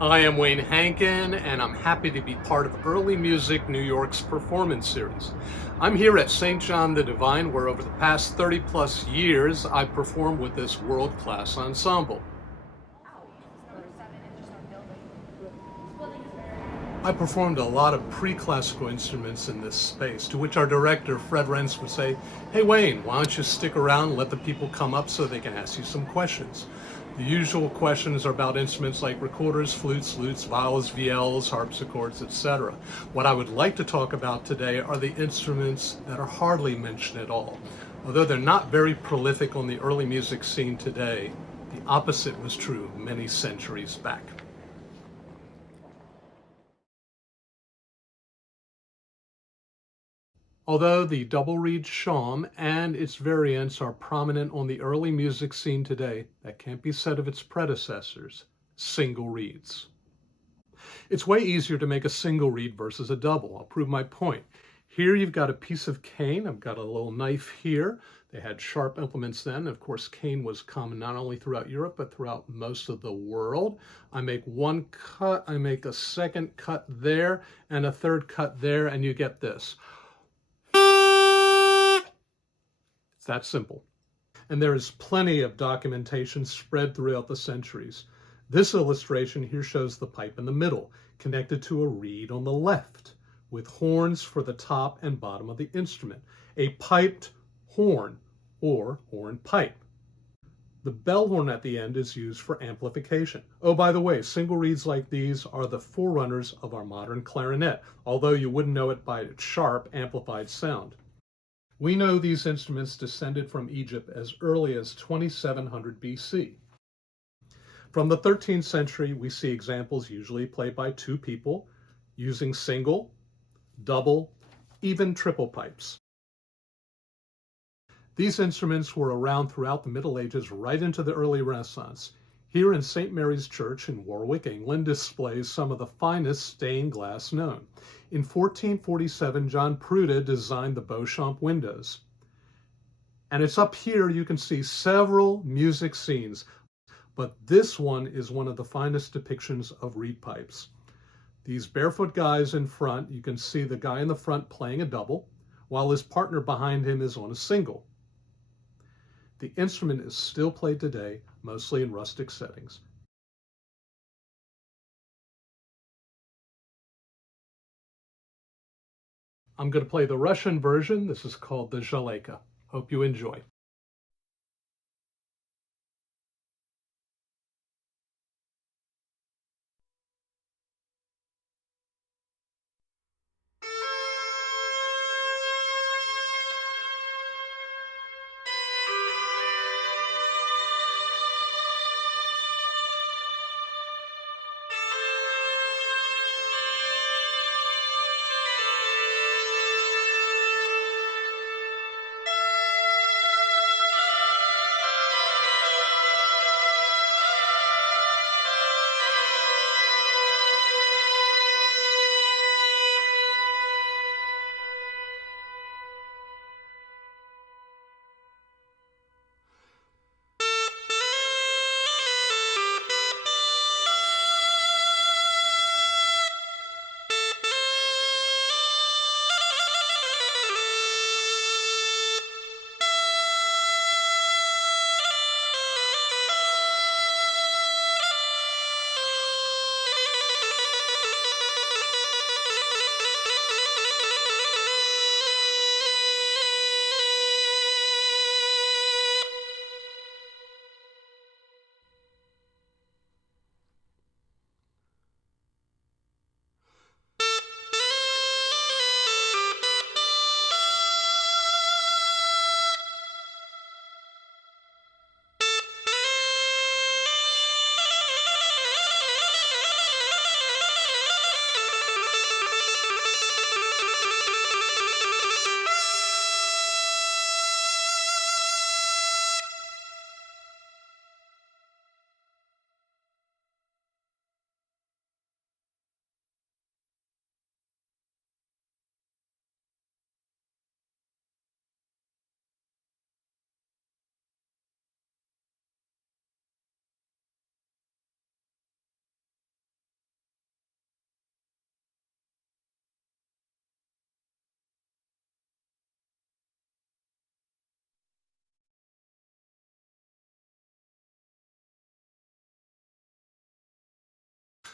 I am Wayne Hankin, and I'm happy to be part of Early Music New York's performance series. I'm here at St. John the Divine, where over the past 30 plus years, I've performed with this world-class ensemble. I performed a lot of pre-classical instruments in this space, to which our director, Fred Rentz, would say, "Hey Wayne, why don't you stick around and let the people come up so they can ask you some questions." The usual questions are about instruments like recorders, flutes, lutes, viols, viels, harpsichords, etc. What I would like to talk about today are the instruments that are hardly mentioned at all. Although they're not very prolific on the early music scene today, the opposite was true many centuries back. Although the double reed shawm and its variants are prominent on the early music scene today, that can't be said of its predecessors, single reeds. It's way easier to make a single reed versus a double. I'll prove my point. Here you've got a piece of cane. I've got a little knife here. They had sharp implements then. Of course, cane was common not only throughout Europe, but throughout most of the world. I make one cut, I make a second cut there, and a third cut there, and you get this. It's that simple. And there is plenty of documentation spread throughout the centuries. This illustration here shows the pipe in the middle, connected to a reed on the left, with horns for the top and bottom of the instrument, a piped horn or hornpipe. The bell horn at the end is used for amplification. Oh, by the way, single reeds like these are the forerunners of our modern clarinet, although you wouldn't know it by its sharp, amplified sound. We know these instruments descended from Egypt as early as 2700 BC. From the 13th century, we see examples usually played by two people using single, double, even triple pipes. These instruments were around throughout the Middle Ages right into the early Renaissance. Here in St. Mary's Church in Warwick, England, displays some of the finest stained glass known. In 1447, John Pruda designed the Beauchamp windows. And it's up here you can see several music scenes, but this one is one of the finest depictions of reed pipes. These barefoot guys in front, you can see the guy in the front playing a double, while his partner behind him is on a single. The instrument is still played today, mostly in rustic settings. I'm going to play the Russian version. This is called the Zhaleka. Hope you enjoy.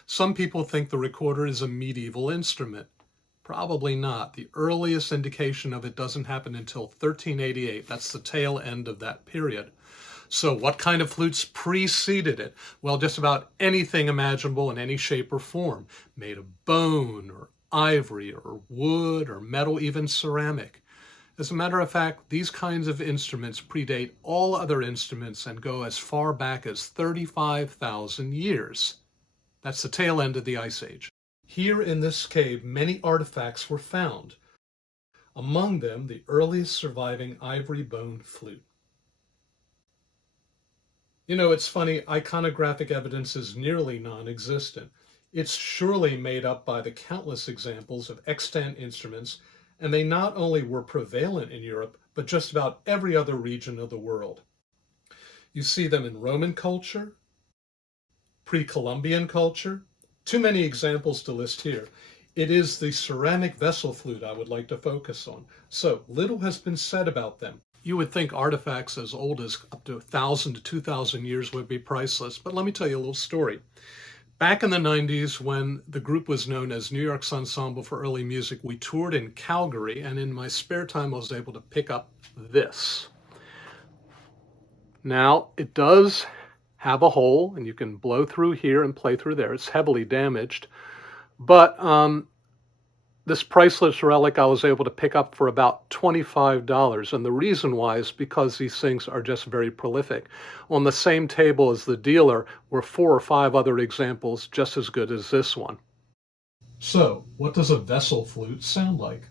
Some people think the recorder is a medieval instrument. Probably not. The earliest indication of it doesn't happen until 1388. That's the tail end of that period. So what kind of flutes preceded it? Well, just about anything imaginable in any shape or form, made of bone or ivory or wood or metal, even ceramic. As a matter of fact, these kinds of instruments predate all other instruments and go as far back as 35,000 years. That's the tail end of the Ice Age. Here in this cave, many artifacts were found. Among them, the earliest surviving ivory bone flute. You know, it's funny, iconographic evidence is nearly non-existent. It's surely made up by the countless examples of extant instruments, and they not only were prevalent in Europe, but just about every other region of the world. You see them in Roman culture, pre-Columbian culture. Too many examples to list here. It is the ceramic vessel flute I would like to focus on. So little has been said about them. You would think artifacts as old as up to 1,000 to 2,000 years would be priceless, but let me tell you a little story. Back in the 90s, when the group was known as New York's Ensemble for Early Music, we toured in Calgary, and in my spare time I was able to pick up this. Now, it does have a hole, and you can blow through here and play through there. It's heavily damaged, but this priceless relic I was able to pick up for about $25, and the reason why is because these things are just very prolific. On the same table as the dealer were 4 or 5 other examples just as good as this one. So, what does a vessel flute sound like?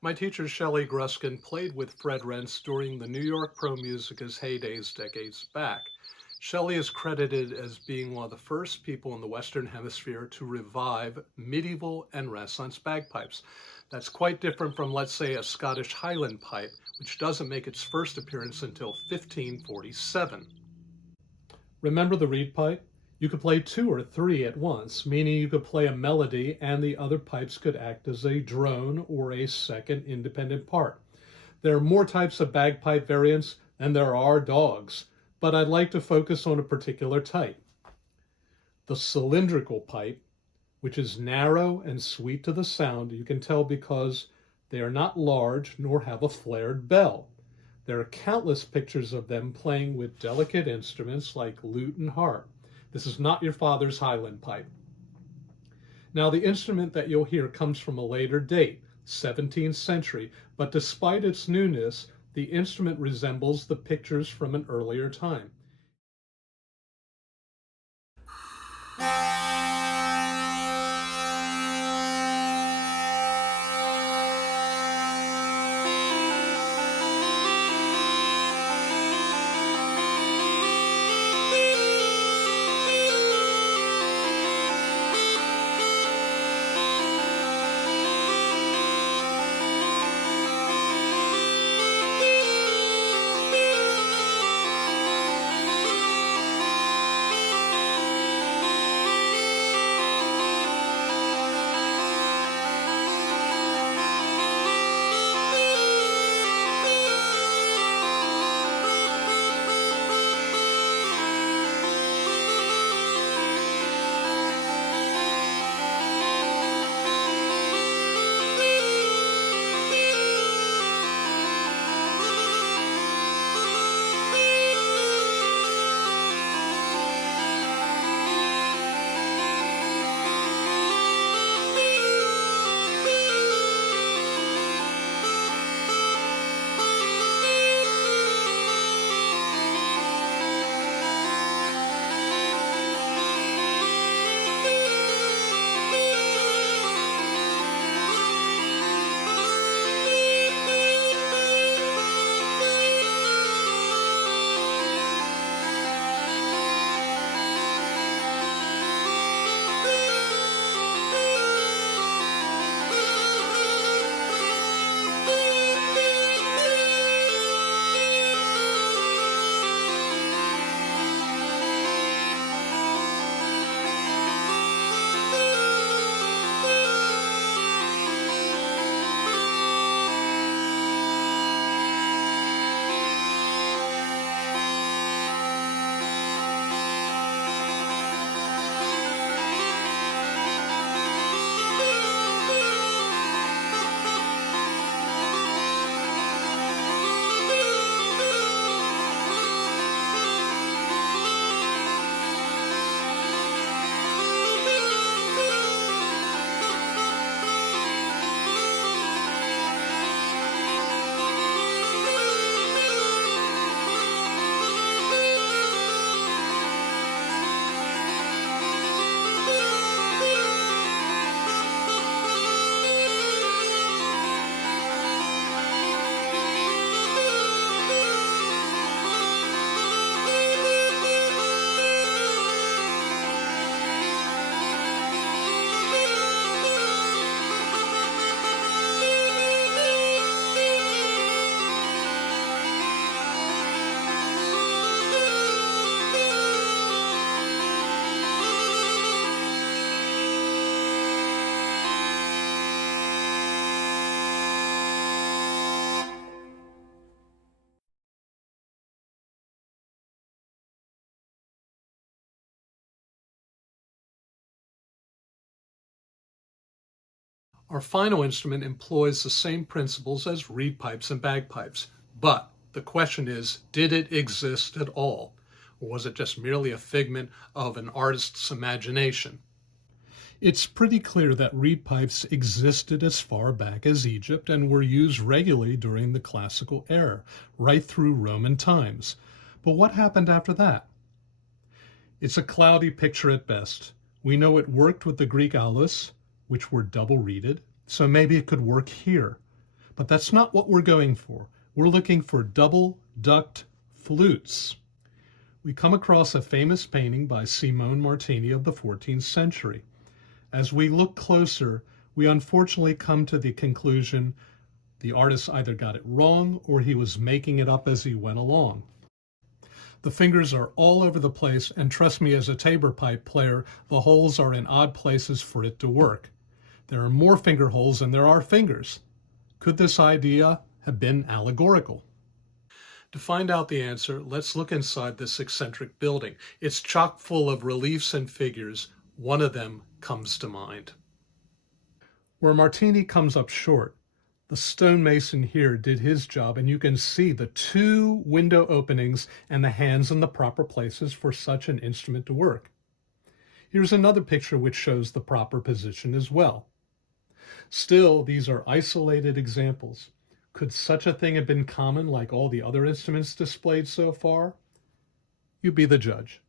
My teacher Shelley Gruskin played with Fred Rentz during the New York Pro Musica's heydays decades back. Shelley is credited as being one of the first people in the Western Hemisphere to revive medieval and Renaissance bagpipes. That's quite different from, let's say, a Scottish Highland pipe, which doesn't make its first appearance until 1547. Remember the reed pipe? You could play 2 or 3 at once, meaning you could play a melody and the other pipes could act as a drone or a second independent part. There are more types of bagpipe variants than there are dogs, but I'd like to focus on a particular type. The cylindrical pipe, which is narrow and sweet to the sound, you can tell because they are not large nor have a flared bell. There are countless pictures of them playing with delicate instruments like lute and harp. This is not your father's Highland pipe. Now, the instrument that you'll hear comes from a later date, 17th century, but despite its newness, the instrument resembles the pictures from an earlier time. Our final instrument employs the same principles as reed pipes and bagpipes, but the question is, did it exist at all? Or was it just merely a figment of an artist's imagination? It's pretty clear that reed pipes existed as far back as Egypt and were used regularly during the classical era, right through Roman times. But what happened after that? It's a cloudy picture at best. We know it worked with the Greek aulos, which were double reeded, so maybe it could work here. But that's not what we're going for. We're looking for double-ducked flutes. We come across a famous painting by Simone Martini of the 14th century. As we look closer, we unfortunately come to the conclusion the artist either got it wrong or he was making it up as he went along. The fingers are all over the place, and trust me, as a tabor pipe player, the holes are in odd places for it to work. There are more finger holes than there are fingers. Could this idea have been allegorical? To find out the answer, let's look inside this eccentric building. It's chock full of reliefs and figures. One of them comes to mind. Where Martini comes up short, the stonemason here did his job, and you can see the 2 window openings and the hands in the proper places for such an instrument to work. Here's another picture which shows the proper position as well. Still, these are isolated examples. Could such a thing have been common like all the other instruments displayed so far? You be the judge.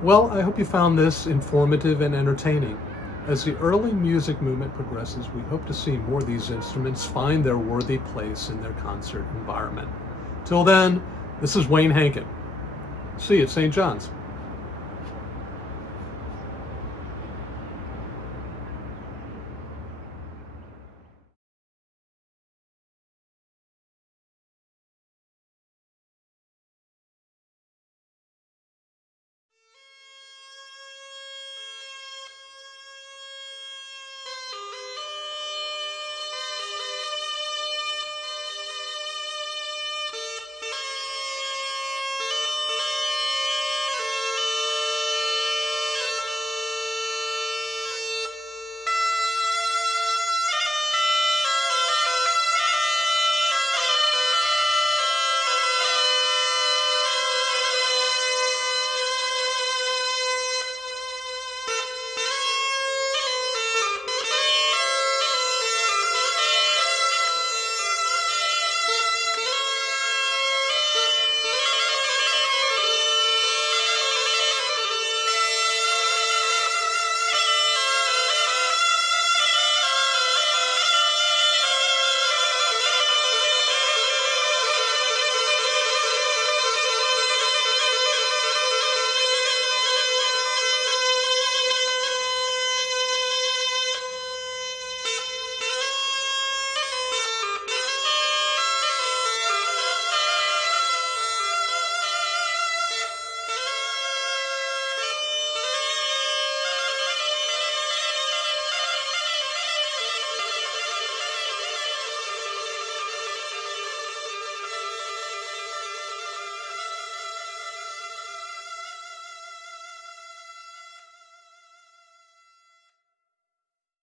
Well, I hope you found this informative and entertaining. As the early music movement progresses, we hope to see more of these instruments find their worthy place in their concert environment. Till then, this is Wayne Hankin. See you at St. John's.